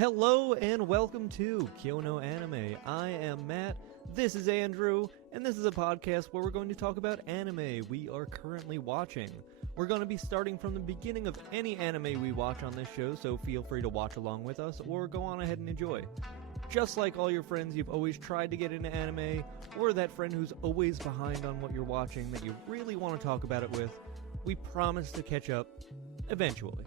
Hello and welcome to Kyou no Anime. I am Matt, this is Andrew, and this is a podcast where we're going to talk about anime we are currently watching. We're going to be starting from the beginning of any anime we watch on this show, so feel free to watch along with us or go on ahead and enjoy. Just like all your friends you've always tried to get into anime, or that friend who's always behind on what you're watching that you really want to talk about it with, we promise to catch up eventually.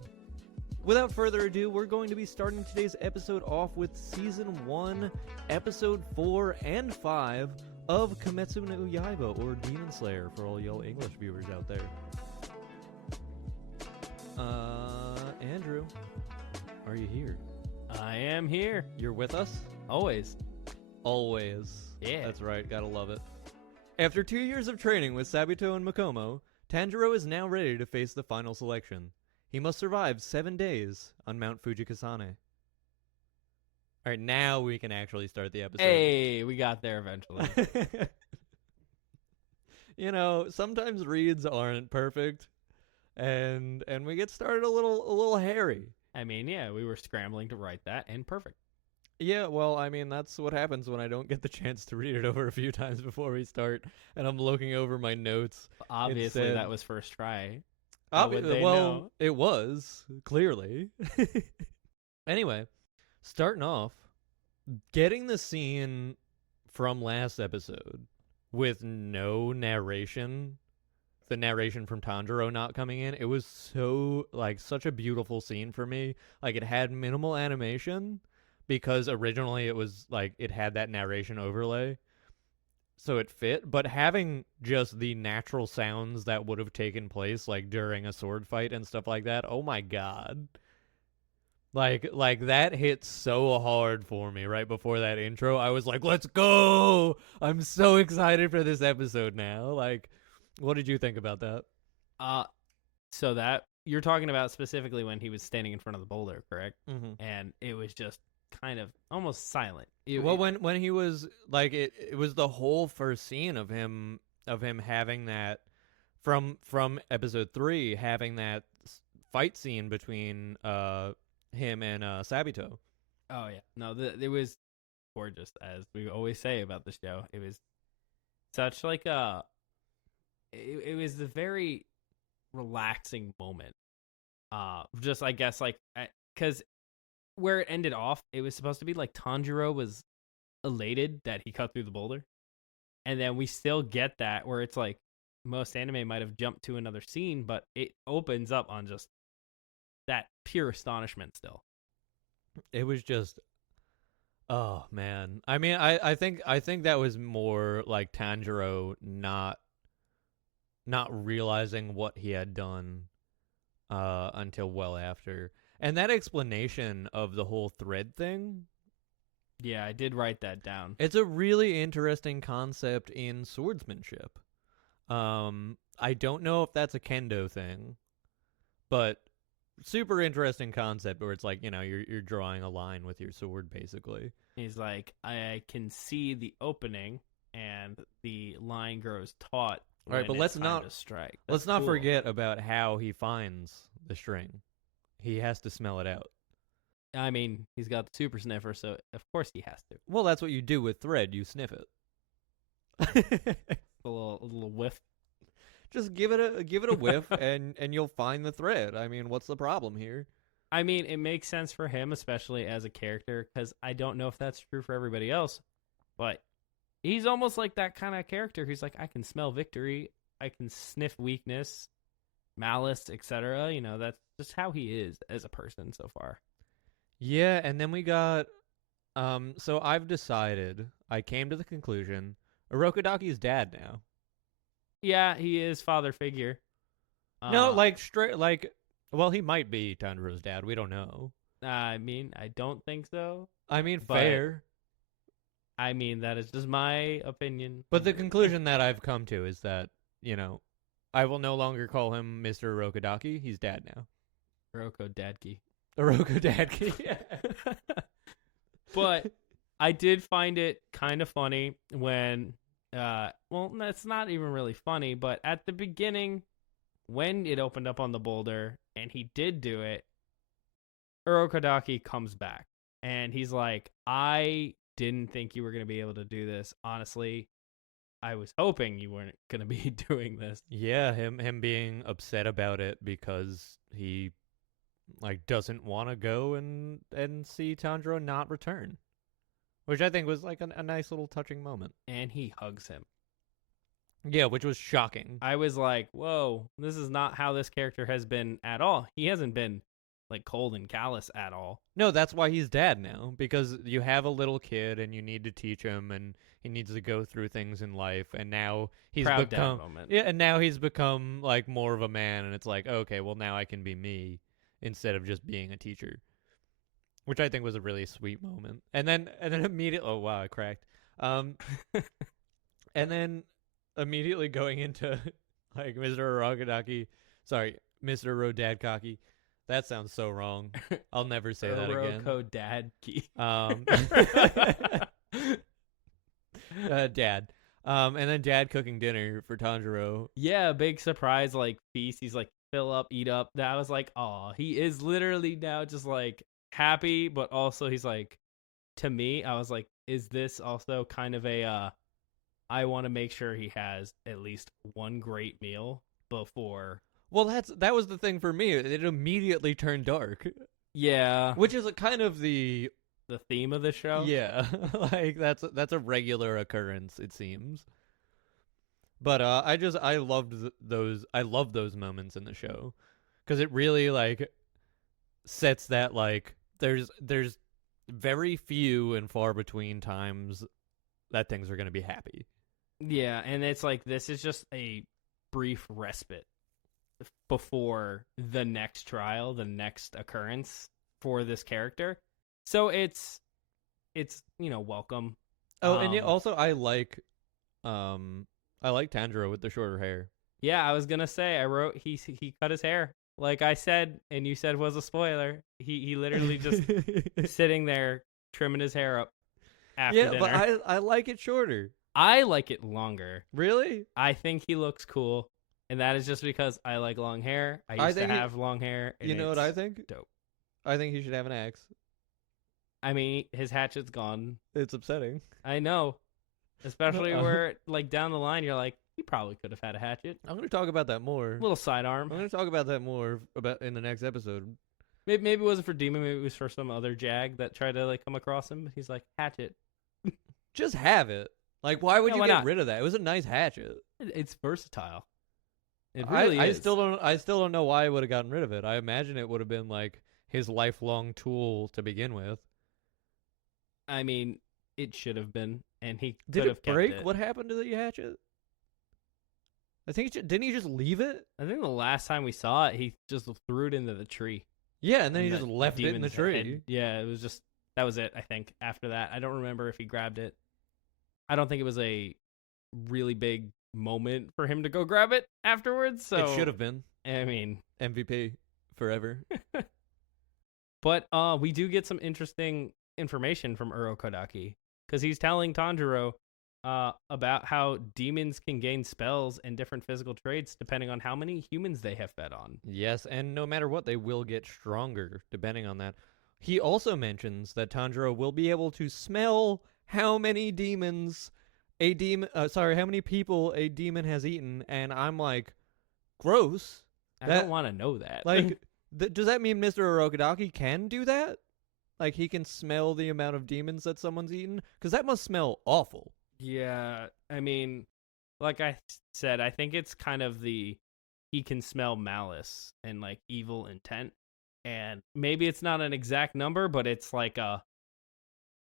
Without further ado, we're going to be starting today's episode off with Season 1, Episode 4 and 5 of Kimetsu no Yaiba, or Demon Slayer, for all y'all English viewers out there. Andrew, are you here? I am here. You're with us? Always. Always. Yeah. That's right, gotta love it. After 2 years of training with Sabito and Makomo, Tanjiro is now ready to face the final selection. He must survive 7 days on Mount Fujikasane. Alright, now we can actually start the episode. Hey, we got there eventually. You know, sometimes reads aren't perfect, and we get started a little hairy. I mean, yeah, we were scrambling to write that, and perfect. Yeah, well, I mean, that's what happens when I don't get the chance to read it over a few times before we start, and I'm looking over my notes. Obviously, instead. that was first try. How would they Well, know? it was, clearly. Anyway, starting off, getting the scene from last episode with no narration, the narration from Tanjiro not coming in, it was so, such a beautiful scene for me. Like, it had minimal animation, because originally it was, it had that narration overlay. So it fit, but having just the natural sounds that would have taken place, during a sword fight and stuff like that, oh my god. Like that hit so hard for me right before that intro. I was like, let's go! I'm so excited for this episode now. What did you think about that? So that, you're talking about specifically when he was standing in front of the boulder, correct? Mm-hmm. And it was just kind of almost silent. When he was it was the whole first scene of him having that from episode 3, having that fight scene between him and Sabito. Oh yeah, no, it was gorgeous, as we always say about the show. It was such it was a very relaxing moment. Just I guess because where it ended off, it was supposed to be Tanjiro was elated that he cut through the boulder. And then we still get that where it's most anime might have jumped to another scene, but it opens up on just that pure astonishment still. It was just, oh man. I mean, I think that was more like Tanjiro not realizing what he had done until well after. And that explanation of the whole thread thing. Yeah, I did write that down. It's a really interesting concept in swordsmanship. I don't know if that's a kendo thing, but super interesting concept where it's you're drawing a line with your sword, basically. He's like, I can see the opening and the line grows taut. All right, but let's not strike. Let's not forget about how he finds the string. He has to smell it out. I mean, he's got the super sniffer, so of course he has to. Well, that's what you do with thread. You sniff it. a little whiff. Just give it a whiff, and you'll find the thread. I mean, what's the problem here? I mean, it makes sense for him, especially as a character, because I don't know if that's true for everybody else, but he's almost like that kind of character who's like, I can smell victory, I can sniff weakness, malice, etc. That's just how he is as a person so far. Yeah, and then we got so I've decided, I came to the conclusion, Orokodaki's dad now. Yeah, he is father figure. No, straight well, he might be Tanjiro's dad, we don't know. I mean, I don't think so. I mean, fair. I mean, that is just my opinion. But the conclusion that I've come to is that, I will no longer call him Mr. Orokodaki. He's dad now. Orokodadki. Orokodadki. But I did find it kind of funny when, well, that's not even really funny, but at the beginning, when it opened up on the boulder and he did do it, Orokodaki comes back. And he's like, I didn't think you were going to be able to do this. Honestly, I was hoping you weren't going to be doing this. Yeah, him being upset about it because he like doesn't want to go and see Tanjiro not return, which I think was like a nice little touching moment. And he hugs him. Yeah, which was shocking. I was like, whoa, this is not how this character has been at all. He hasn't been like cold and callous at all. No, that's why he's dad now, because you have a little kid and you need to teach him, and he needs to go through things in life, and now he's Proud become dad moment. yeah, and now he's become like more of a man, and it's like, okay, well now I can be me instead of just being a teacher, which I think was a really sweet moment. And then immediately, oh wow, I cracked. And then immediately going into like Mr. Rodadkaki. That sounds so wrong. I'll never say that again. Dadki. Dad. And then Dad cooking dinner for Tanjiro. Yeah, big surprise, like feast. He's like, fill up, eat up. That was like, oh, he is literally now just like happy, but also he's like, to me, I was like, is this also kind of a I want to make sure he has at least one great meal before. Well, that was the thing for me. It immediately turned dark. Yeah, Which is a kind of the theme of the show. Yeah, like that's a regular occurrence, it seems. But I loved those moments in the show, because it really like sets that like there's very few and far between times that things are going to be happy. Yeah, and it's like this is just a brief respite before the next trial, the next occurrence for this character. So it's welcome. Oh, and yeah, also I like Tanjiro with the shorter hair. Yeah, I was gonna say I wrote he cut his hair. Like I said, and you said was a spoiler. He literally just sitting there trimming his hair up after dinner. But I like it shorter. I like it longer. Really? I think he looks cool, and that is just because I like long hair. I used to have long hair. And you know what I think? Dope. I think he should have an axe. I mean, his hatchet's gone. It's upsetting. I know. Especially where, like, down the line, you're like, he probably could have had a hatchet. I'm going to talk about that more. Little sidearm. I'm going to talk about that more in the next episode. Maybe it wasn't for Demon. Maybe it was for some other jag that tried to, like, come across him. He's like, hatchet. Just have it. Like, why would you why get not? rid of that? It was a nice hatchet. It's versatile. It really is. I still don't know why I would have gotten rid of it. I imagine it would have been, like, his lifelong tool to begin with. I mean, it should have been, and he Did could have it kept break? it. What happened to the hatchet? I think didn't he just leave it? I think the last time we saw it, he just threw it into the tree. Yeah, and then he just left it in the demon's tree. head. Yeah, it was just that was it. I think after that, I don't remember if he grabbed it. I don't think it was a really big moment for him to go grab it afterwards. So It should have been. I mean, MVP forever. but we do get some interesting information from Urokodaki, because he's telling Tanjiro about how demons can gain spells and different physical traits depending on how many humans they have fed on. Yes, and no matter what, they will get stronger depending on that. He also mentions that Tanjiro will be able to smell how many how many people a demon has eaten, and I'm like, gross. I don't want to know that. Like, does that mean Mr. Urokodaki can do that? Like, he can smell the amount of demons that someone's eaten? Because that must smell awful. Yeah, I mean, like I said, I think it's kind of he can smell malice and like evil intent, and maybe it's not an exact number, but it's like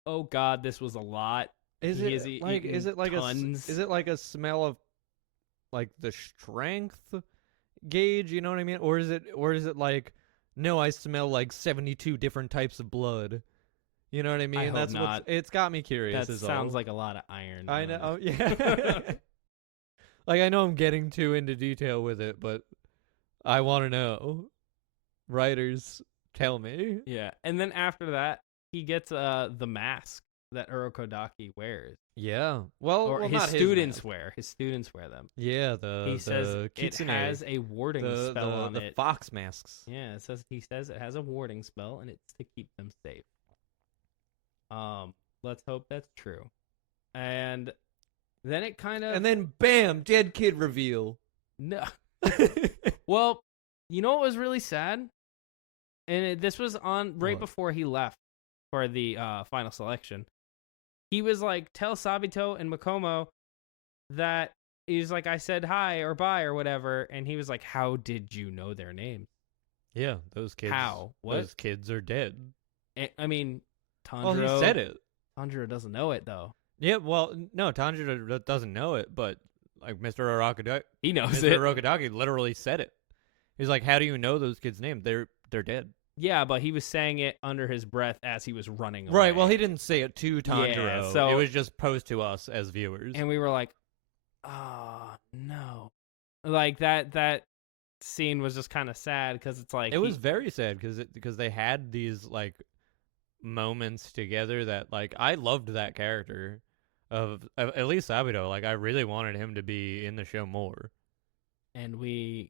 oh god, this was a lot. Is it like a smell of like the strength gauge? You know what I mean? Or is it like, no, I smell like 72 different types of blood? You know what I mean? I hope not. It's got me curious. That sounds like a lot of iron. I know. Yeah. Like, I know I'm getting too into detail with it, but I want to know. Writers, tell me. Yeah, and then after that, he gets the mask that Urokodaki wears. Yeah. Well, his not students mask. wear. His students wear them. Yeah, He says it kitsune, has a warding spell on it. The fox masks. Yeah, he says it has a warding spell, and it's to keep them safe. Let's hope that's true. And then it kind of And then bam, dead kid reveal. no. Well, you know what was really sad? And this was on right What? before he left for the final selection. He was like, tell Sabito and Makomo that he's like, I said hi or bye or whatever. And he was like, how did you know their names? Yeah, those kids. How? What? Those kids are dead. I mean, Tanjiro. Well, he said it. Tanjiro doesn't know it, though. Yeah, well, no, Tanjiro doesn't know it, but like Mr. Arakadaki, He knows Mr. it. Arakadaki literally said it. He's like, how do you know those kids' names? They're dead. Yeah, but he was saying it under his breath as he was running away. Right, well, he didn't say it to Tanjiro. Yeah, so- it was just posed to us as viewers. And we were like, oh, no. Like, that scene was just kind of sad because it's like... It was very sad because they had these, like, moments together that, like, I loved that character of at least Sabito. Like, I really wanted him to be in the show more. And we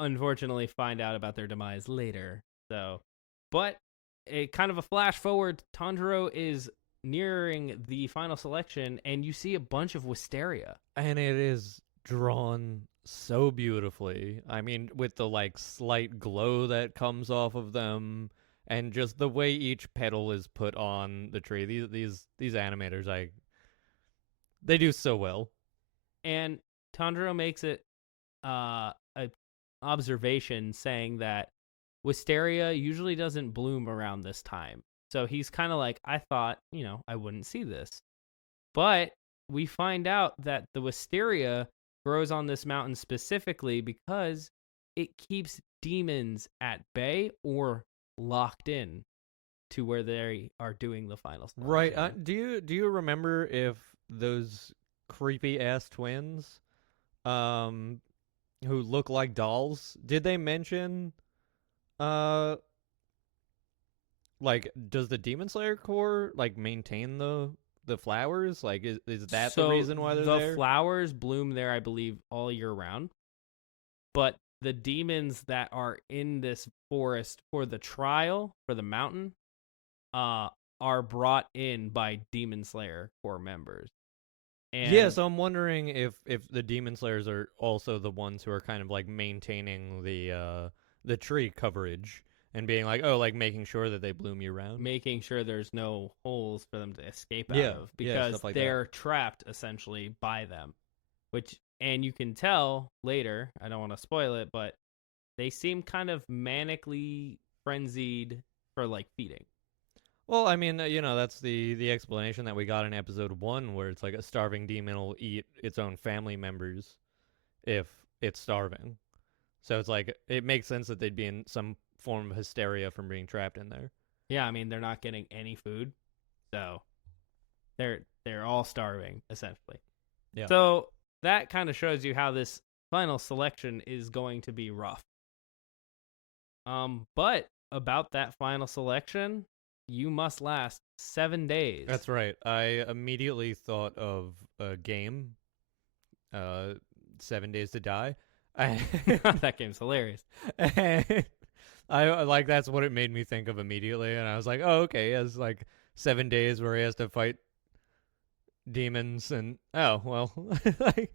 unfortunately find out about their demise later. So, but it kind of a flash forward. Tanjiro is nearing the final selection, and you see a bunch of wisteria. And it is drawn so beautifully. I mean, with the, like, slight glow that comes off of them, and just the way each petal is put on the tree. These animators, they do so well. And Tanjiro makes it a observation saying that wisteria usually doesn't bloom around this time. So he's kind of like, I thought, I wouldn't see this. But we find out that the wisteria grows on this mountain specifically because it keeps demons at bay or locked in to where they are doing the final selection. Right. Do you remember if those creepy ass twins who look like dolls, did they mention like, does the Demon Slayer Corps like maintain the flowers? Like, is that the reason why they're there? The flowers bloom there, I believe, all year round. But the demons that are in this forest for the trial, for the mountain, are brought in by Demon Slayer Corps members. And yeah, so I'm wondering if the Demon Slayers are also the ones who are kind of like maintaining the tree coverage and being like, oh, like making sure that they bloom year round, making sure there's no holes for them to escape Yeah, out of, yeah, because stuff like they're trapped essentially by them. And you can tell later, I don't want to spoil it, but they seem kind of manically frenzied for like feeding. Well, I mean, that's the explanation that we got in episode 1, where it's like a starving demon will eat its own family members if it's starving. So it's like, it makes sense that they'd be in some form of hysteria from being trapped in there. Yeah, I mean, they're not getting any food, so they're all starving essentially. Yeah. So that kind of shows you how this final selection is going to be rough. But about that final selection, you must last 7 days. That's right. I immediately thought of a game, 7 Days to Die. That game's hilarious. And I like, that's what it made me think of immediately, and I was like, oh, okay, he has like 7 days where he has to fight demons, and oh well, like,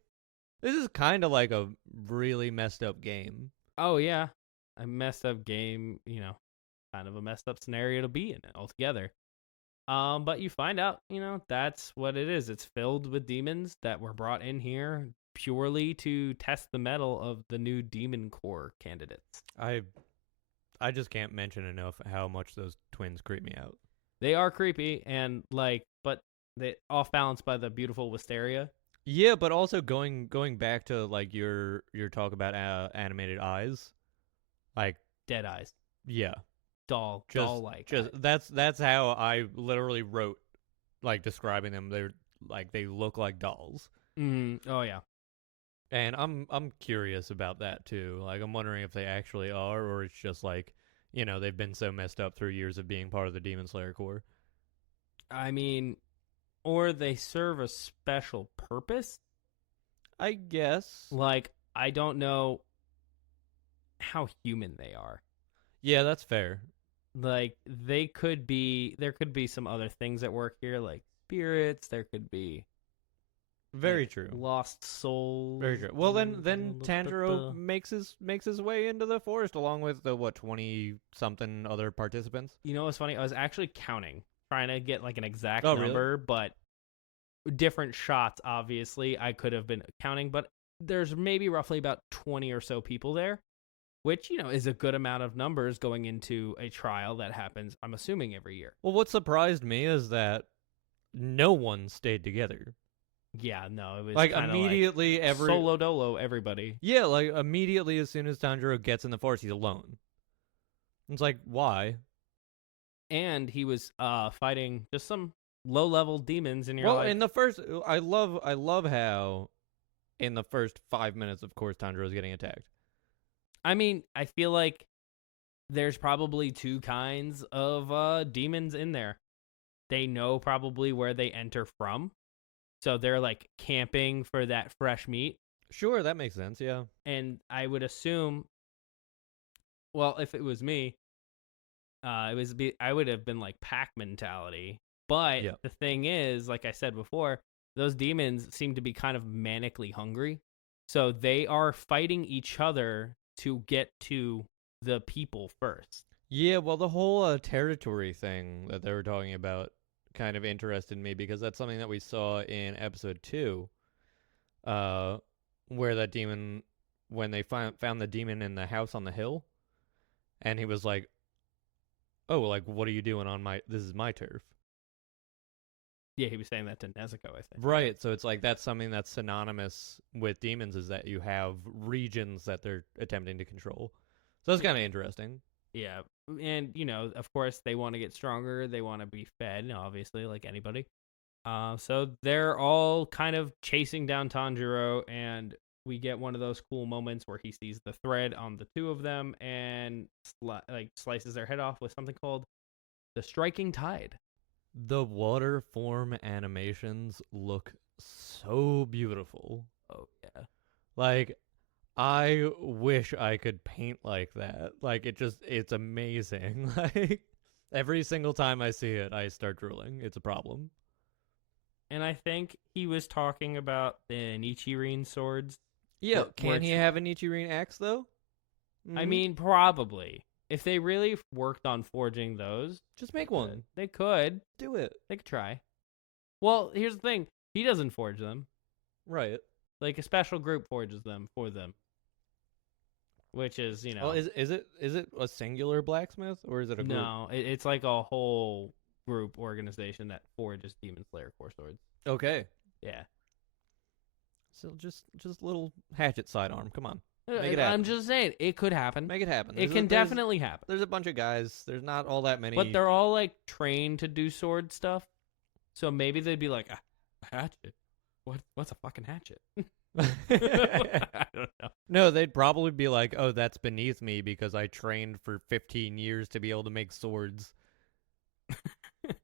this is kind of like a really messed up game. Oh yeah, a messed up game, kind of a messed up scenario to be in it altogether. But you find out, that's what it is. It's filled with demons that were brought in here purely to test the mettle of the new Demon Corps candidates. I just can't mention enough how much those twins creep me out. They are creepy and but they off balance by the beautiful wisteria. Yeah, but also going back to like your talk about animated eyes, like Dead eyes, yeah, doll like. Just that's how I literally wrote, like, describing them. They're like, they look like dolls. Oh yeah. And I'm curious about that too. Like, I'm wondering if they actually are, or it's just like, they've been so messed up through years of being part of the Demon Slayer Corps. I mean, or they serve a special purpose. I guess. Like, I don't know how human they are. Yeah, that's fair. Like there could be some other things at work here, like spirits. There could be Very like true. lost souls. Very true. Well, then Tanjiro makes his way into the forest along with the 20 something other participants. You know what's funny? I was actually counting, trying to get like an exact Oh, really? number, but different shots. Obviously, I could have been counting, but there's maybe roughly about 20 or so people there, which is a good amount of numbers going into a trial that happens, I'm assuming, every year. Well, what surprised me is that no one stayed together. Yeah, no, it was Like immediately like solo dolo everybody. Yeah, like immediately as soon as Tanjiro gets in the forest, he's alone. It's like, why? And he was fighting just some low level demons, and you're Well, like, in the first, I love how in the first 5 minutes, of course, Tanjiro's getting attacked. I mean, I feel like there's probably two kinds of demons in there. They know probably where they enter from. So they're like camping for that fresh meat. Sure, that makes sense, yeah. And I would assume, well, if it was me, I would have been like pack mentality. But the thing is, like I said before, those demons seem to be kind of manically hungry. So they are fighting each other to get to the people first. Yeah, well, the whole territory thing that they were talking about kind of interested me because that's something that we saw in episode 2, where that demon, when they found the demon in the house on the hill, and he was like, "Oh, like what are you doing on this is my turf." Yeah, he was saying that to Nezuko, I think. Right, so it's like that's something that's synonymous with demons is that you have regions that they're attempting to control. So that's kind of interesting. Yeah, and of course, they want to get stronger. They want to be fed, obviously, like anybody. So they're all kind of chasing down Tanjiro, and we get one of those cool moments where he sees the thread on the two of them and slices their head off with something called the striking tide. The water form animations look so beautiful. Oh yeah, like I wish I could paint like that. Like it's amazing. Like every single time I see it, I start drooling. It's a problem. And I think he was talking about the Nichirin swords. Yeah, can he have a Nichirin axe though? I mean, probably. If they really worked on forging those, just make one. They could do it. They could try. Well, here's the thing: he doesn't forge them, right? Like a special group forges them for them. Which is, Well, is it a singular blacksmith or is it a group? No, it's like a whole group organization that forges Demon Slayer core swords. Okay. Yeah. So just little hatchet sidearm. Come on. Make it happen. I'm just saying it could happen. Make it happen. It can definitely happen. There's a bunch of guys. There's not all that many. But they're all like trained to do sword stuff. So maybe they'd be like, a hatchet. What's a fucking hatchet? I don't know. No, they'd probably be like, "Oh, that's beneath me because I trained for 15 years to be able to make swords."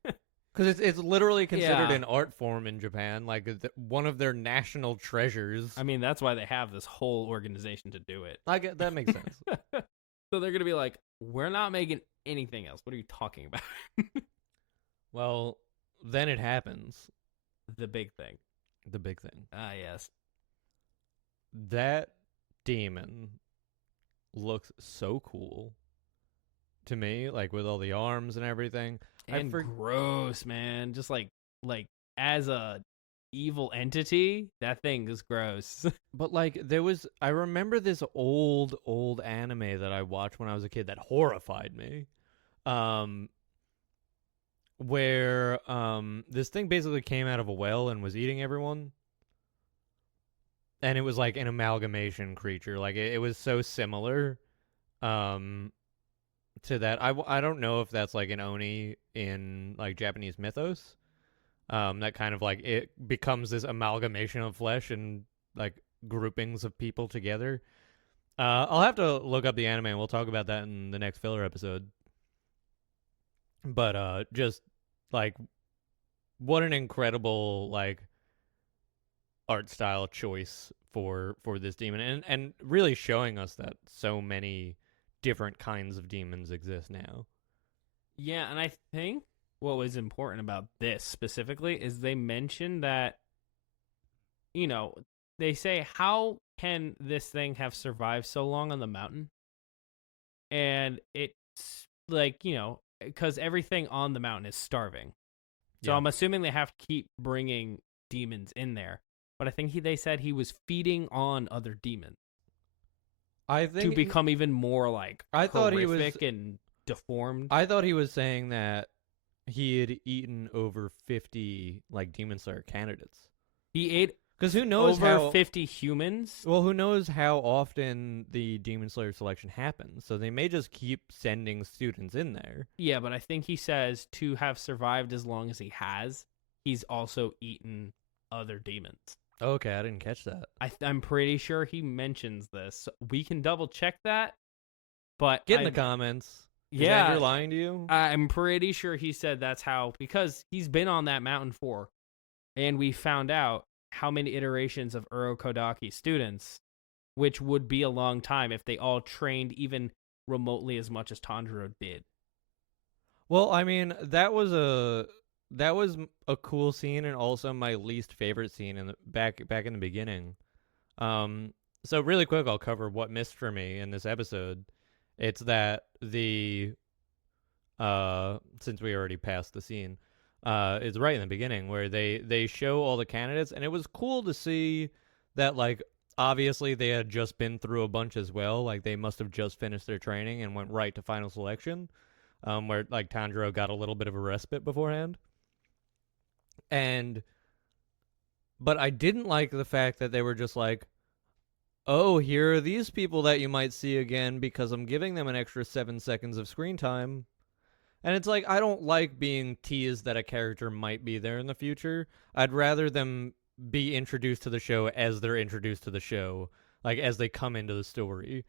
Because it's literally considered an art form in Japan, like one of their national treasures. I mean, that's why they have this whole organization to do it. I get that makes sense. So they're gonna be like, "We're not making anything else. What are you talking about?" Well, then it happens. The big thing. The big thing. Ah, yes. That demon looks so cool to me, like with all the arms and everything. And gross, man. Just like as a evil entity, that thing is gross. But like I remember this old anime that I watched when I was a kid that horrified me. Where this thing basically came out of a well and was eating everyone. And it was like an amalgamation creature. Like it was so similar to that. I don't know if that's like an oni in like Japanese mythos. That kind of like it becomes this amalgamation of flesh and like groupings of people together. I'll have to look up the anime and we'll talk about that in the next filler episode. But just like what an incredible like art style choice for this demon and really showing us that so many different kinds of demons exist now. Yeah, and I think what was important about this specifically is they mentioned that, you know, they say, how can this thing have survived so long on the mountain? And it's like, because everything on the mountain is starving. So Yeah. I'm assuming they have to keep bringing demons in there. But I think they said he was feeding on other demons I to think become even more like I thought he was horrific and deformed. I thought he was saying that he had eaten over 50 like Demon Slayer candidates. He ate Because who knows over how 50 humans. well, who knows how often the Demon Slayer selection happens? So they may just keep sending students in there. Yeah, but I think he says to have survived as long as he has, he's also eaten other demons. Okay, I didn't catch that. I'm pretty sure he mentions this. We can double check that. But Get in the comments. Is Andrew lying to you? I'm pretty sure he said that's how, because he's been on that mountain for, and we found out how many iterations of Urokodaki students, which would be a long time if they all trained even remotely as much as Tanjiro did. Well, I mean, that was a cool scene and also my least favorite scene in the back in the beginning. So really quick, I'll cover what missed for me in this episode. It's that the since we already passed the scene, it's right in the beginning where they show all the candidates, and it was cool to see that, like, obviously they had just been through a bunch as well. Like, they must have just finished their training and went right to final selection, where like Tanjiro got a little bit of a respite beforehand. But I didn't like the fact that they were just like, oh, here are these people that you might see again because I'm giving them an extra 7 seconds of screen time. And it's like, I don't like being teased that a character might be there in the future. I'd rather them be introduced to the show as they're introduced to the show, like as they come into the story.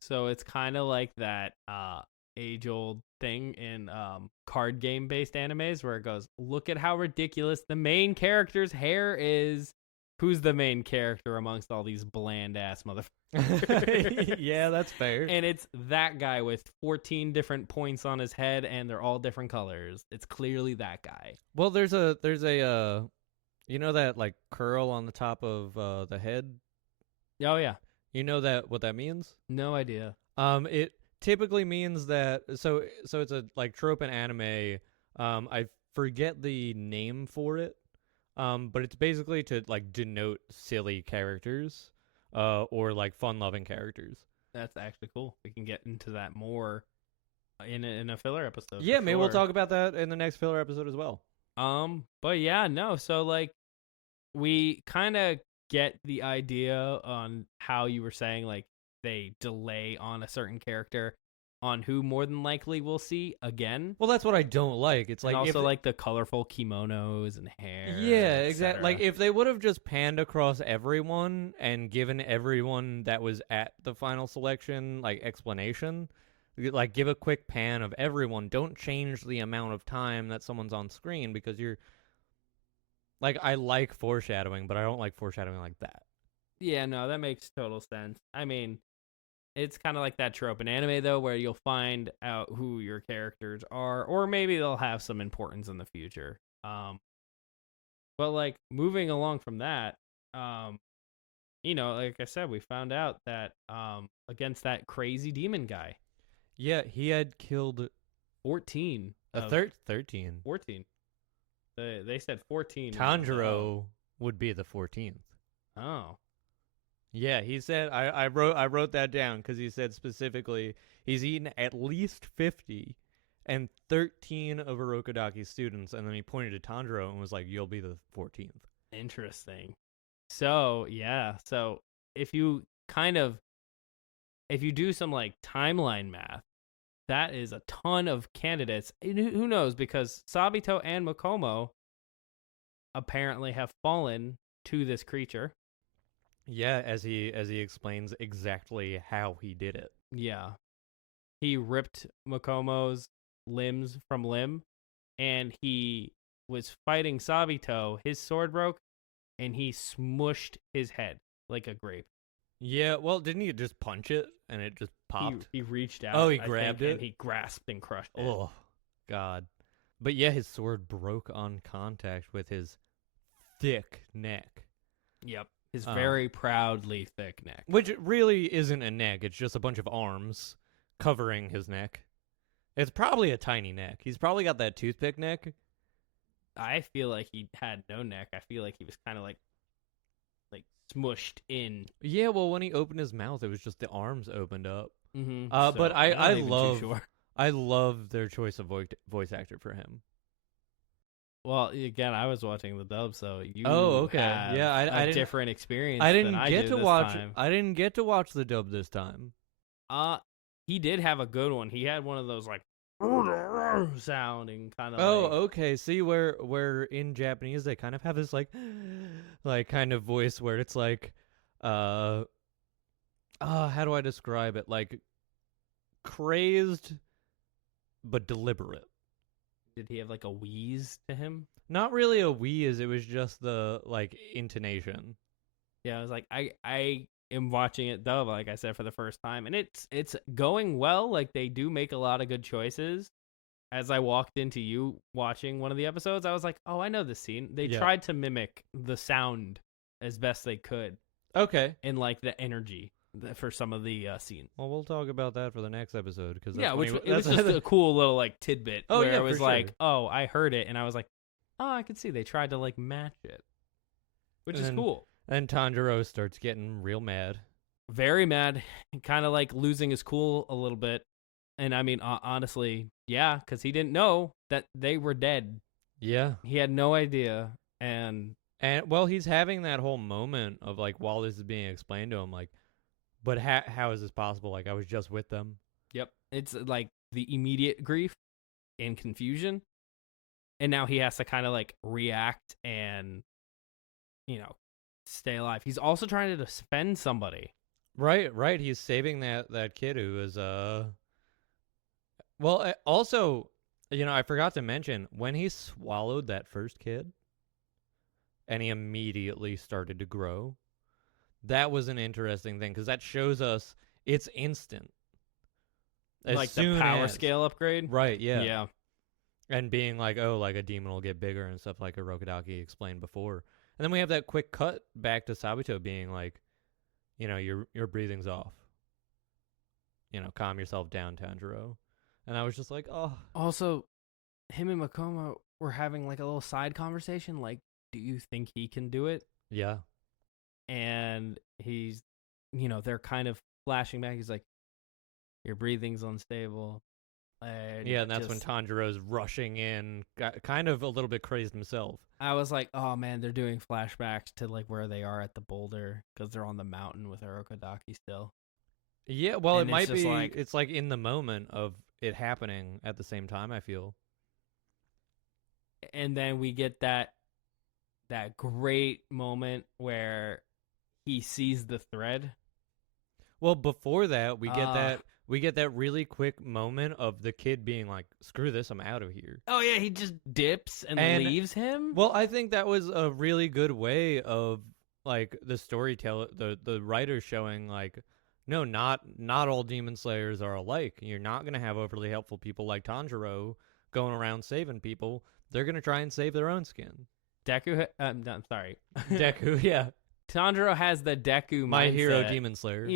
So it's kind of like that age-old thing in card game-based animes where it goes, look at how ridiculous the main character's hair is. Who's the main character amongst all these bland-ass motherfuckers? Yeah, that's fair. And it's that guy with 14 different points on his head, and they're all different colors. It's clearly that guy. Well, there's a you know that like curl on the top of the head? Oh, yeah. You know that what that means? No idea. It typically means that so it's a like trope in anime. I forget the name for it. But it's basically to like denote silly characters, or like fun-loving characters. That's actually cool. We can get into that more in a filler episode. Yeah, maybe we'll sure. talk about that in the next filler episode as well. But yeah, no. So like, we kind of get the idea on how you were saying like they delay on a certain character on who more than likely we'll see again. Well, that's what I don't like. It's And like also like the colorful kimonos and hair. yeah, et exactly. cetera. Like if they would have just panned across everyone and given everyone that was at the final selection like explanation, like give a quick pan of everyone. Don't change the amount of time that someone's on screen because you're like, I like foreshadowing, but I don't like foreshadowing like that. Yeah, no, that makes total sense. I mean, it's kind of like that trope in anime, though, where you'll find out who your characters are, or maybe they'll have some importance in the future. But like moving along from that, like I said, we found out that against that crazy demon guy, Yeah, he had killed 14, 13. 14. They said 14. Tanjiro would be the 14th. Oh. Yeah, he said I wrote that down because he said specifically he's eaten at least 50 and 13 of Urokodaki's students, and then he pointed to Tanjiro and was like, "You'll be the 14th." Interesting. So yeah, so if you do some like timeline math, that is a ton of candidates. And who knows, because Sabito and Mokomo apparently have fallen to this creature. Yeah, as he explains exactly how he did it. Yeah. He ripped Mokomo's limbs from limb, and he was fighting Sabito. His sword broke, and he smushed his head like a grape. Yeah, well, didn't he just punch it and it just popped? He reached out. Oh, he I grabbed think, it? and he grasped and crushed it. Oh, God. But yeah, his sword broke on contact with his thick neck. Yep. His Oh. very proudly thick neck. Which really isn't a neck. It's just a bunch of arms covering his neck. It's probably a tiny neck. He's probably got that toothpick neck. I feel like he had no neck. I feel like he was kind of like smushed in. Yeah, well, when he opened his mouth, it was just the arms opened up. Mm-hmm. But I love Sure. I love their choice of voice actor for him. Well, again, I was watching the dub, so you. Okay. Have Yeah, I a didn't- different experience. I didn't than I get did to this watch. time. I didn't get to watch the dub this time. He did have a good one. He had one of those like sounding kind of. Oh, okay. See, where in Japanese they kind of have this like kind of voice where it's like, how do I describe it? Like crazed, but deliberate. Did he have like a wheeze to him? Not really a wheeze. It was just the like intonation. Yeah, I was like, I am watching it dub, like I said, for the first time, and it's going well. Like they do make a lot of good choices. As I walked into you watching one of the episodes, I was like, oh, I know this scene. They tried to mimic the sound as best they could. Okay. And like the energy for some of the scenes. Well, we'll talk about that for the next episode because Yeah, which it was just a cool little like tidbit. Oh, where yeah, it was for like, sure. oh, I heard it, and I was like, oh, I could see they tried to like match it, which is cool. And Tanjiro starts getting real mad. Very mad, kind of like losing his cool a little bit. And I mean, honestly, yeah, because he didn't know that they were dead. Yeah. He had no idea, and well, he's having that whole moment of like while this is being explained to him, like, but how is this possible? Like, I was just with them. yep, it's like the immediate grief and confusion, and now he has to kind of like react and, stay alive. He's also trying to defend somebody. Right. He's saving that kid who is Well, also, I forgot to mention when he swallowed that first kid, and he immediately started to grow. That was an interesting thing because that shows us it's instant. As Like soon the power as- scale upgrade. Right, yeah. Yeah. And being like, oh, like a demon will get bigger and stuff like Orokodaki explained before. And then we have that quick cut back to Sabito being like, your breathing's off. Calm yourself down, Tanjiro. And I was just like, oh. Also, him and Makoma were having like a little side conversation. Like, do you think he can do it? Yeah. And he's, they're kind of flashing back. He's like, your breathing's unstable. And Yeah, and that's when Tanjiro's rushing in, kind of a little bit crazed himself. I was like, oh man, they're doing flashbacks to like where they are at the boulder because they're on the mountain with Orokodaki still. Yeah, well, And it might it's just be. like- It's like in the moment of it happening at the same time, I feel. And then we get that great moment where he sees the thread. Well, before that, we get that really quick moment of the kid being like, "Screw this, I'm out of here." Oh yeah, he just dips and leaves him. Well, I think that was a really good way of like the storyteller, the writer showing like, no, not all demon slayers are alike. You're not gonna have overly helpful people like Tanjiro going around saving people. They're gonna try and save their own skin. Deku, no, I'm sorry. Deku, yeah, Tanjiro has the Deku my mindset. hero demon slayer.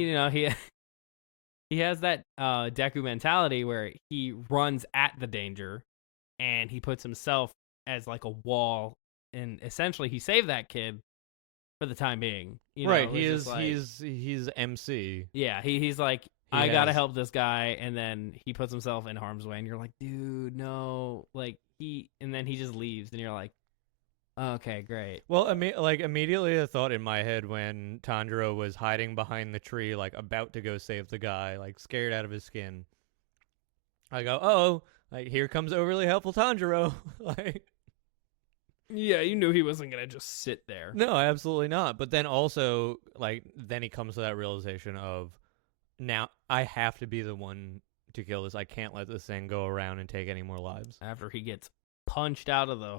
He has that Deku mentality where he runs at the danger and he puts himself as like a wall, and essentially he saved that kid for the time being. Right, he's MC. Yeah, he's like, I gotta help this guy, and then he puts himself in harm's way, and you're like, dude, no, and then he just leaves, and you're like, okay, great. Well, immediately a thought in my head when Tanjiro was hiding behind the tree, like about to go save the guy, like scared out of his skin. I go, oh, like here comes overly helpful Tanjiro. Like, Yeah, you knew he wasn't gonna just sit there. no, absolutely not. But then also, then he comes to that realization of, now I have to be the one to kill this. I can't let this thing go around and take any more lives. After he gets punched out of the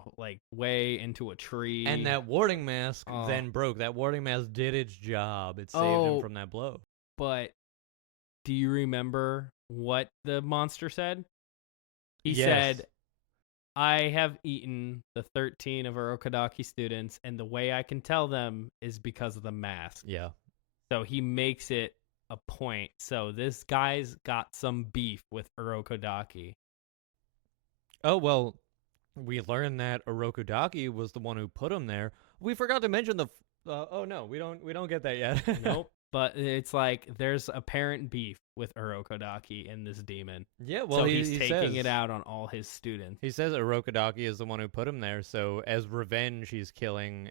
way into a tree, And that warding mask Oh. then broke. That warding mask did its job. It saved him from that blow. But do you remember what the monster said? He Yes. said, I have eaten the 13 of Urokodaki students, and the way I can tell them is because of the mask. Yeah. So he makes it a point. So this guy's got some beef with Urokodaki. Oh, well, we learned that Orokodaki was the one who put him there. We forgot to mention the. Oh no, we don't get that yet. Nope. But it's like there's apparent beef with Urokodaki and this demon. Yeah, well, so he he's taking says, it out on all his students. He says Orokodaki is the one who put him there, so as revenge, he's killing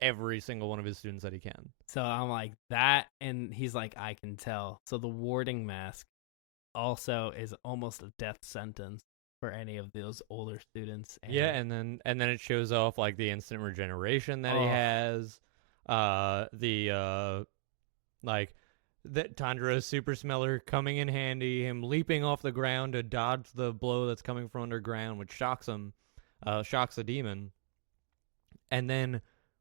every single one of his students that he can. So I'm like that, and he's like, I can tell. So the warding mask also is almost a death sentence for any of those older students. Yeah, and then it shows off like the instant regeneration that he has. Like that Tanjiro's super smeller coming in handy, him leaping off the ground to dodge the blow that's coming from underground, which shocks him, shocks the demon. And then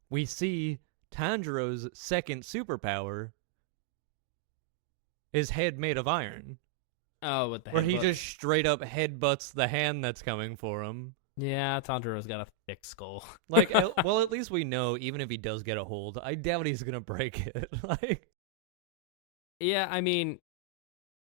we see Tanjiro's second superpower, his head made of iron. Oh, with the where he headbutt. just straight up headbutts the hand that's coming for him. Yeah, Tanjiro's got a thick skull. Like, well, at least we know, even if he does get a hold, I doubt he's gonna break it. Like, yeah, I mean,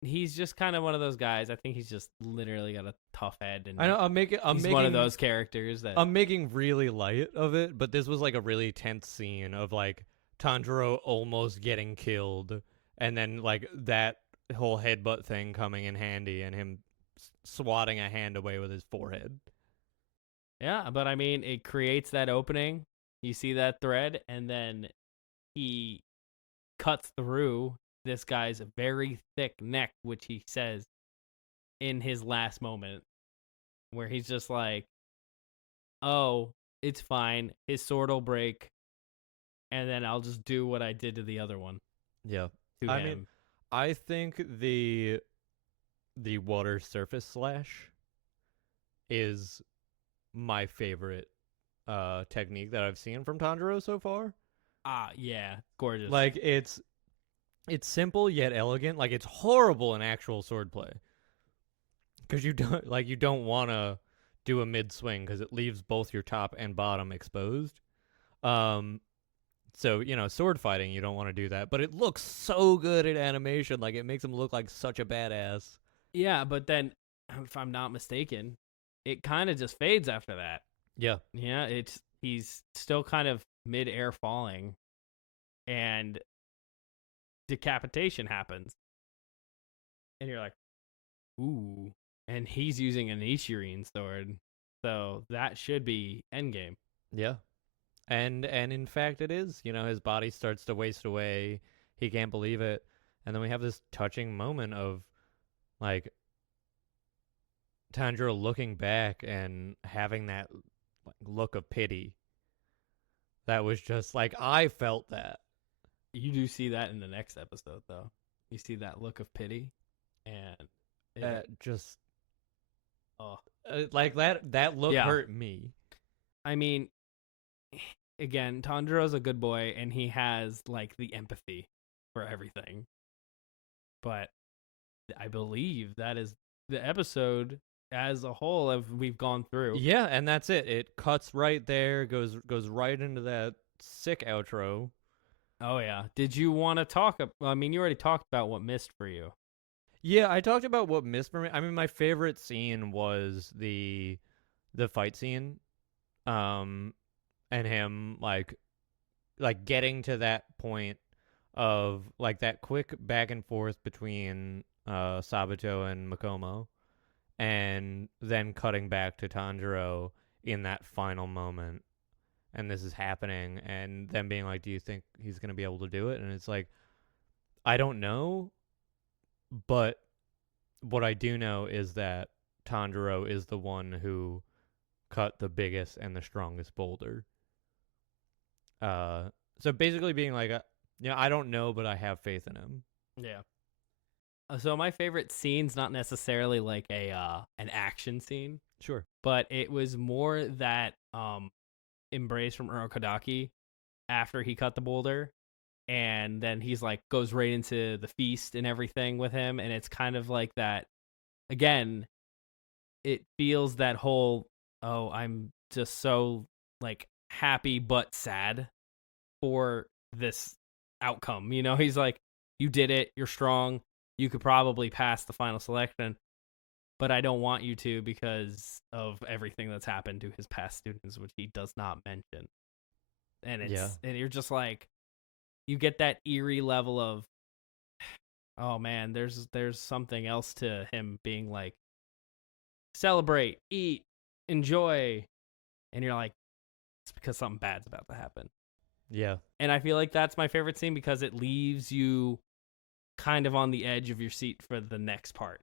he's just kind of one of those guys. I think he's just literally got a tough head, and I know I'm making one of those characters that I'm making really light of it, but this was like a really tense scene of like Tanjiro almost getting killed, and then like that whole headbutt thing coming in handy, and him swatting a hand away with his forehead. Yeah, but I mean, it creates that opening. You see that thread, and then he cuts through this guy's very thick neck, which he says in his last moment, where he's just like, oh, it's fine. His sword will break, and then I'll just do what I did to the other one. Yeah. To I him. mean, I think the water surface slash is my favorite technique that I've seen from Tanjiro so far. Yeah, gorgeous. Like it's simple yet elegant. Like it's horrible in actual swordplay, because you don't want to do a mid swing because it leaves both your top and bottom exposed. So sword fighting, you don't want to do that, but it looks so good in animation. Like it makes him look like such a badass. Yeah, but then if I'm not mistaken, it kind of just fades after that. Yeah. Yeah, he's still kind of mid-air falling, and decapitation happens. And you're like, ooh. And he's using an Ichirin sword. So that should be endgame. Yeah. And in fact it is. His body starts to waste away. He can't believe it. And then we have this touching moment of like Tanjiro looking back and having that look of pity. That was just like, I felt that. You do see that in the next episode, though. You see that look of pity, and just oh, like that look hurt me. I mean, again, Tanjiro's a good boy, and he has like the empathy for everything. But I believe that is the episode as a whole we've gone through. Yeah, and that's it. It cuts right there, goes right into that sick outro. Oh yeah. Did you want to talk? I mean, you already talked about what missed for you. Yeah, I talked about what missed for me. I mean, my favorite scene was the fight scene, and him like getting to that point of like that quick back and forth between Sabato and Makomo, and then cutting back to Tanjiro in that final moment, and this is happening, and them being like, do you think he's going to be able to do it? And it's like, I don't know, but what I do know is that Tanjiro is the one who cut the biggest and the strongest boulder. So basically being like, I don't know, but I have faith in him. Yeah. So my favorite scene's not necessarily like an action scene. Sure. But it was more that embrace from Urokodaki after he cut the boulder, and then he's like goes right into the feast and everything with him, and it's kind of like that again. It feels that whole oh, I'm just so like happy but sad for this outcome. You know, he's like, you did it, you're strong, you could probably pass the final selection, but I don't want you to because of everything that's happened to his past students, which he does not mention. And and you're just like, you get that eerie level of, oh man, there's something else to him being like, celebrate, eat, enjoy, and you're like, it's because something bad's about to happen. Yeah. And I feel like that's my favorite scene because it leaves you kind of on the edge of your seat for the next part.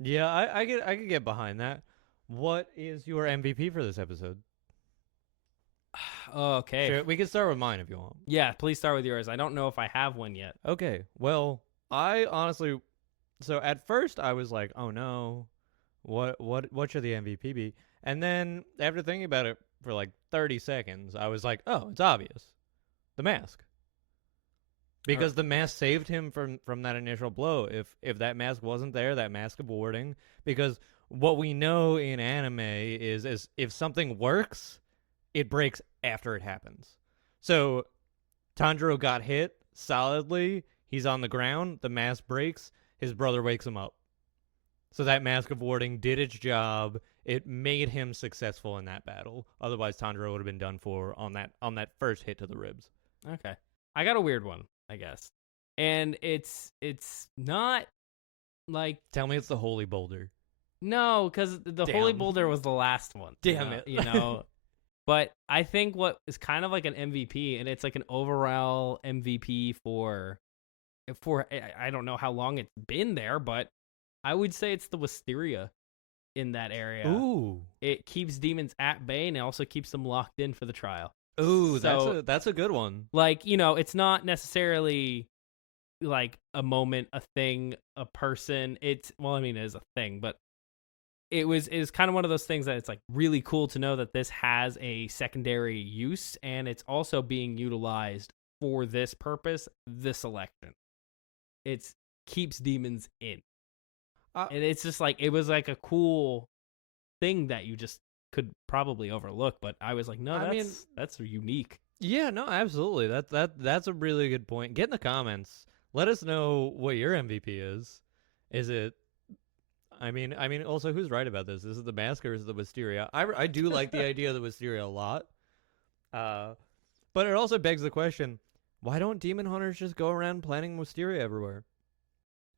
Yeah, I could get behind that. What is your MVP for this episode? Okay. Sure, we can start with mine if you want. Yeah, please start with yours. I don't know if I have one yet. Okay. Well, I honestly, so at first I was like, oh no, what should the MVP be? And then after thinking about it for like 30 seconds, I was like, oh, it's obvious. The mask. Because the mask saved him from that initial blow. If that mask wasn't there, that mask of warding, because what we know in anime is if something works, it breaks after it happens. So Tanjiro got hit solidly. He's on the ground. The mask breaks. His brother wakes him up. So that mask of warding did its job. It made him successful in that battle. Otherwise, Tanjiro would have been done for on that first hit to the ribs. Okay. I got a weird one, I guess. And it's not like... Tell me it's the Holy Boulder. No, because the Holy Boulder was the last one. Damn it. You know? But I think what is kind of like an MVP, and it's like an overall MVP for I don't know how long it's been there, but I would say it's the wisteria in that area. Ooh. It keeps demons at bay, and it also keeps them locked in for the trial. Ooh, So, that's a good one. like, you know, it's not necessarily like a moment, a thing, a person. It's, well, I mean, it is a thing, but it was kind of one of those things that it's like really cool to know that this has a secondary use, and it's also being utilized for this purpose, this election. It keeps demons in. And it's just like, it was like a cool thing that you just could probably overlook, but I was like, no, that's unique. Yeah, no, absolutely. That's a really good point. Get in the comments. Let us know what your MVP is. Is it? I mean, also, who's right about this? Is it the mask or is it the wisteria? I do like the idea of the wisteria a lot. But it also begs the question: why don't demon hunters just go around planting wisteria everywhere,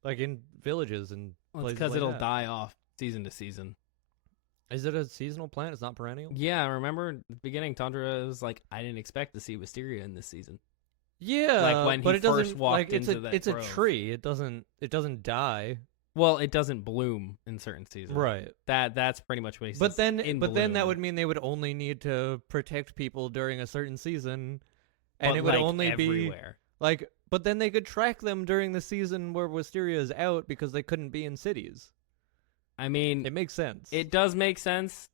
like in villages and? Well, it's because it'll die off season to season. Is it a seasonal plant? It's not perennial? Yeah, remember at the beginning, Tundra was like, I didn't expect to see wisteria in this season. Yeah, like when he first walked into that it's grove. a tree. It doesn't die. Well, it doesn't bloom in certain seasons. Right. That's pretty much what he says. But then that would mean they would only need to protect people during a certain season, and it would like only everywhere. be like. But then they could track them during the season where wisteria is out because they couldn't be in cities. I mean, it makes sense. It does make sense,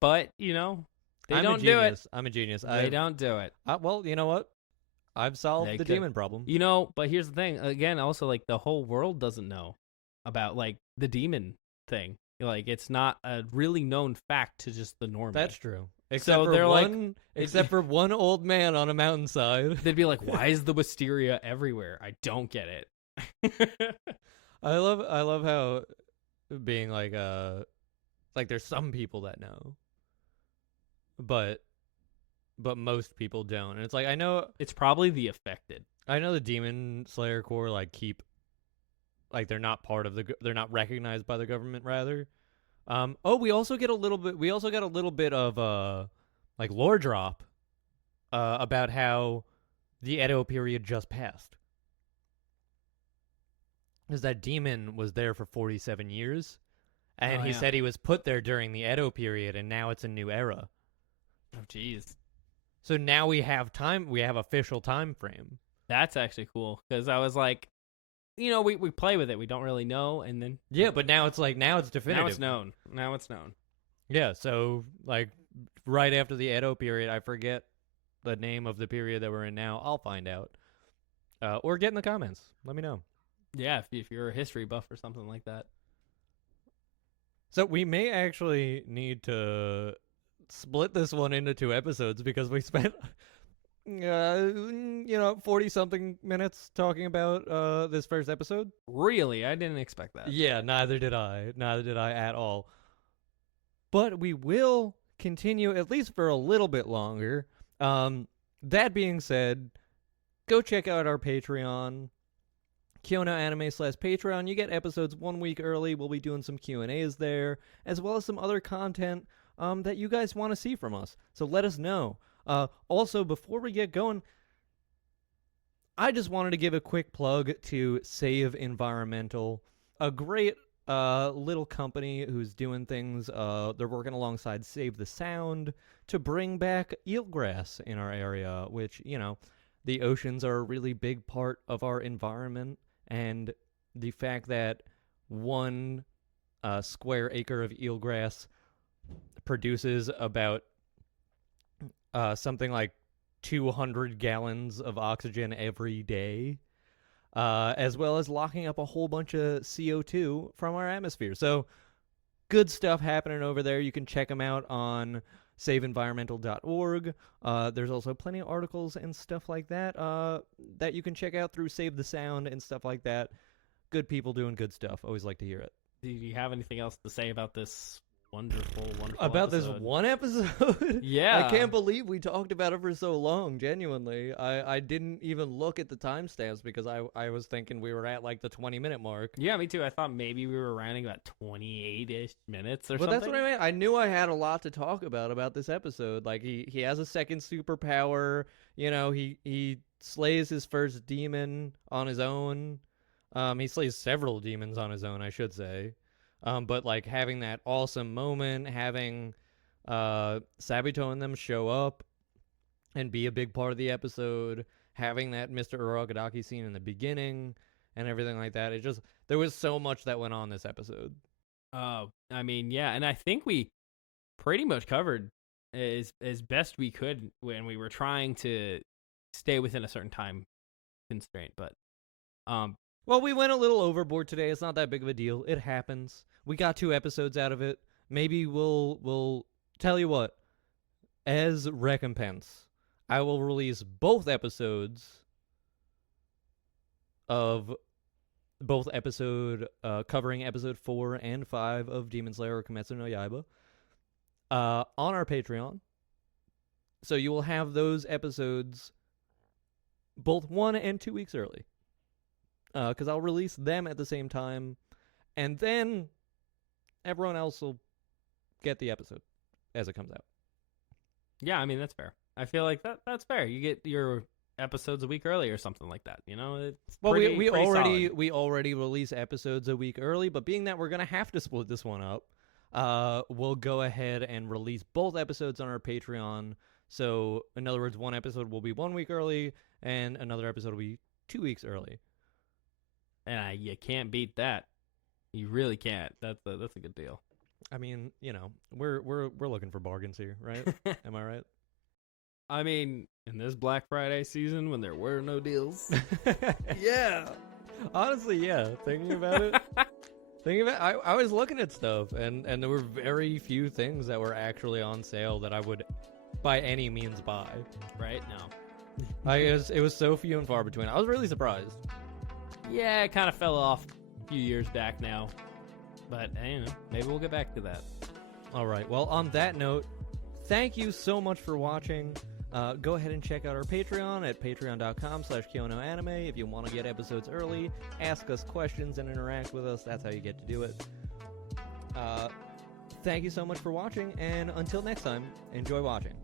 but you know, they don't do it. I'm a genius. They don't do it. Well, you know what? I've solved the demon problem. You know, but here's the thing. Again, also, like, the whole world doesn't know about, like, the demon thing. Like, it's not a really known fact to just the normie. That's true. Except for one old man on a mountainside. They'd be like, why is the wisteria everywhere? I don't get it. I love how being like there's some people that know, but most people don't. And it's like, I know it's probably the affected. I know the Demon Slayer Corps like keep, like, they're not part of they're not recognized by the government, rather. We also get a little bit of like lore drop about how the Edo period just passed. Because that demon was there for 47 years, and he said he was put there during the Edo period, and now it's a new era. Oh, jeez. So now we have official time frame. That's actually cool, because I was like, you know, we play with it. We don't really know, and then... Yeah, but now it's definitive. Now it's known. Yeah, so, like, right after the Edo period, I forget the name of the period that we're in now. I'll find out. Or get in the comments. Let me know. Yeah, if you're a history buff or something like that. So we may actually need to split this one into 2 episodes because we spent 40 something minutes talking about this first episode. Really? I didn't expect that. Yeah, neither did I at all. But we will continue at least for a little bit longer. That being said, go check out our Patreon, KyonoAnime/Patreon. You get episodes 1 week early. We'll be doing some Q&As there, as well as some other content that you guys want to see from us. So let us know. Also, before we get going, I just wanted to give a quick plug to Save Environmental, a great little company who's doing things. They're working alongside Save the Sound to bring back eelgrass in our area, which, the oceans are a really big part of our environment, and the fact that 1 square acre of eelgrass produces about something like 200 gallons of oxygen every day, as well as locking up a whole bunch of CO2 from our atmosphere. So good stuff happening over there. You can check them out on saveenvironmental.org. There's also plenty of articles and stuff like that that you can check out through Save the Sound and stuff like that. Good people doing good stuff. Always like to hear it. Do you have anything else to say about this wonderful about episode? This one episode? Yeah. I can't believe we talked about it for so long, genuinely. I didn't even look at the timestamps because I was thinking we were at like the 20-minute mark. Yeah, me too. I thought maybe we were running about 28-ish minutes or Well, something. that's what I meant. I knew I had a lot to talk about this episode. Like, he has a second superpower. He slays his first demon on his own. He slays several demons on his own, I should say. But like having that awesome moment, having Sabito and them show up and be a big part of the episode, having that Mr. Urokodaki scene in the beginning and everything like that. There was so much that went on this episode. I mean, yeah, and I think we pretty much covered as best we could when we were trying to stay within a certain time constraint, but well, we went a little overboard today. It's not that big of a deal. It happens. We got 2 episodes out of it. Maybe we'll tell you what. As recompense, I will release both episodes of both episode covering episode 4 and 5 of Demon Slayer or Kimetsu no Yaiba on our Patreon. So you will have those episodes both 1 and 2 weeks early. Because I'll release them at the same time, and then everyone else will get the episode as it comes out. Yeah, I mean, that's fair. I feel like that's fair. You get your episodes a week early or something like that. It's pretty, we pretty already solid. we already release episodes a week early, but being that we're gonna have to split this one up, we'll go ahead and release both episodes on our Patreon. So, in other words, one episode will be 1 week early, and another episode will be 2 weeks early. And you can't beat that. You really can't. That's a good deal. I mean, we're looking for bargains here, right? Am I right? I mean, in this Black Friday season when there were no deals. Yeah. Honestly, yeah. Thinking about it, I was looking at stuff, and there were very few things that were actually on sale that I would, by any means, buy. Right? No. It was so few and far between. I was really surprised. Yeah, it kind of fell off a few years back now. But, maybe we'll get back to that. All right. Well, on that note, thank you so much for watching. Go ahead and check out our Patreon at patreon.com/KyonoAnime if you want to get episodes early, ask us questions, and interact with us. That's how you get to do it. Thank you so much for watching, and until next time, enjoy watching.